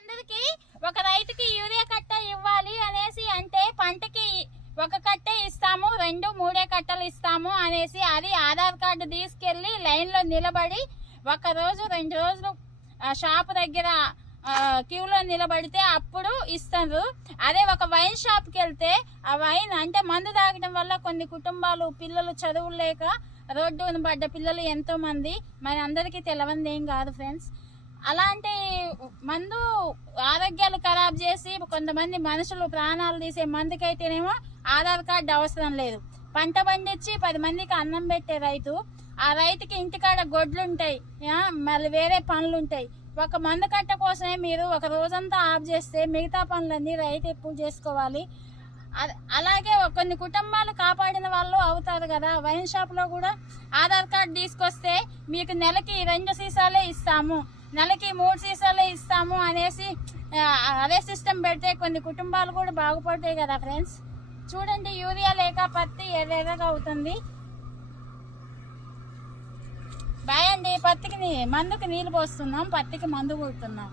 అందరికి ఒక రైతుకి యూరియా కట్ట ఇవ్వాలి అనేసి అంటే పంటకి ఒక కట్టే ఇస్తాము, 2-3 కట్టలు ఇస్తాము అనేసి అది ఆధార్ కార్డు తీసుకెళ్లి లైన్ లో నిలబడి 1 రోజు 2 రోజులు షాప్ దగ్గర క్యూలో నిలబడితే అప్పుడు ఇస్తారు. అదే ఒక వైన్ షాప్కి వెళ్తే ఆ వైన్ అంటే మందు తాగడం వల్ల కొన్ని కుటుంబాలు పిల్లలు చదువులు లేక రోడ్డున పడ్డ పిల్లలు ఎంతో మంది, మరి అందరికీ తెలవంది ఏం కాదు ఫ్రెండ్స్. అలాంటి మందు ఆరోగ్యాలు ఖరాబ్ చేసి కొంతమంది మనుషులు ప్రాణాలు తీసే మందుకైతేనేమో ఆధార్ కార్డు అవసరం లేదు. పంట పండించి 10 మందికి అన్నం పెట్టే రైతు, ఆ రైతుకి ఇంటికాడ గొడ్లుంటాయి, మళ్ళీ వేరే పనులు ఉంటాయి. ఒక మందు కట్ట కోసమే మీరు ఒక రోజంతా ఆఫ్ చేస్తే మిగతా పనులన్నీ రైతు ఎప్పుడు చేసుకోవాలి. అలాగే కొన్ని కుటుంబాలు కాపాడిన వాళ్ళు అవుతారు కదా. వైన్ షాప్లో కూడా ఆధార్ కార్డు తీసుకొస్తే మీకు నెలకి 2 సీసాలే ఇస్తాము, నెలకి 3 సీసాలే ఇస్తాము అనేసి అదే సిస్టమ్ పెడితే కొన్ని కుటుంబాలు కూడా బాగుపడతాయి కదా ఫ్రెండ్స్. చూడండి, యూరియా లేక పత్తి ఎర్రగా అవుతుంది. బాయ్ అండి. పత్తికి మందుకి నీళ్ళు పోస్తున్నాం, పత్తికి మందు కొడుతున్నాం.